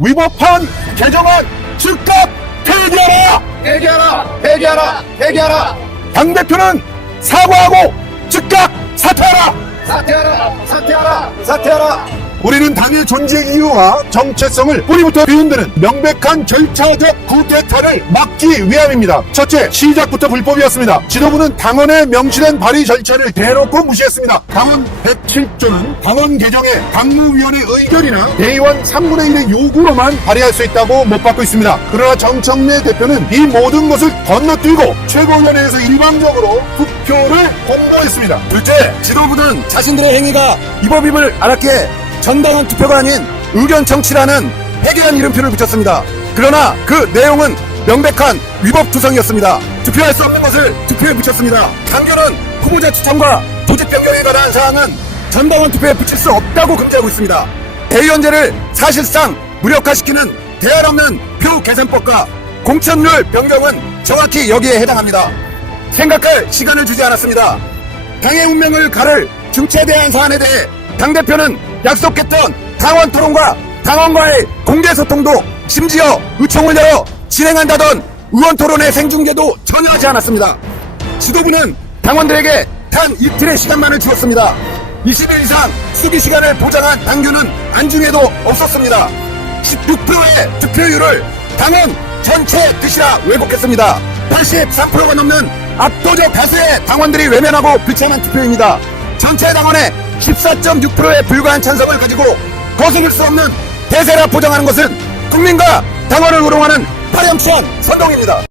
위법한 개정안 즉각 폐기하라! 회개하라! 회개하라! 회개하라! 당 대표는 사과하고 즉각 사퇴하라! 사퇴하라! 사퇴하라! 사퇴하라! 우리는 당의 존재 이유와 정체성을 뿌리부터 비운드는 명백한 절차적 구태타를 막기 위함입니다. 첫째, 시작부터 불법이었습니다. 지도부는 당원의 명시된 발의 절차를 대놓고 무시했습니다. 당원 107조는 당원 개정에 당무위원회 의결이나 대의원 3분의 1의 요구로만 발의할 수 있다고 못 받고 있습니다. 그러나 정청래 대표는 이 모든 것을 건너뛰고 최고위원회에서 일방적으로 투표를 공모했습니다. 둘째, 지도부는 자신들의 행위가 위법임을 알았기에 정당한 투표가 아닌 의견 정치라는 해괴한 이름표를 붙였습니다. 그러나 그 내용은 명백한 위법 투성이었습니다. 투표할 수 없는 것을 투표에 붙였습니다. 당규는 후보자 추천과 조직 변경에 관한 사항은 전당원 투표에 붙일 수 없다고 금지하고 있습니다. 대의원제를 사실상 무력화시키는 대안 없는 표 계산법과 공천률 변경은 정확히 여기에 해당합니다. 생각할 시간을 주지 않았습니다. 당의 운명을 가를 중체대한 사안에 대해 당대표는 약속했던 당원 토론과 당원과의 공개 소통도 심지어 의총을 열어 진행한다던 의원 토론의 생중계도 전혀 하지 않았습니다. 지도부는 당원들에게 단 이틀의 시간만을 주었습니다. 20일 이상 수기 시간을 보장한 당규는 안중에도 없었습니다. 16%의 득표율을 당원 전체 뜻이라 왜곡했습니다. 83%가 넘는 압도적 다수의 당원들이 외면하고 불참한 투표입니다. 전체 당원의 14.6%에 불과한 찬성을 가지고 거스를 수 없는 대세라 보장하는 것은 국민과 당원을 우롱하는 파렴치한 선동입니다.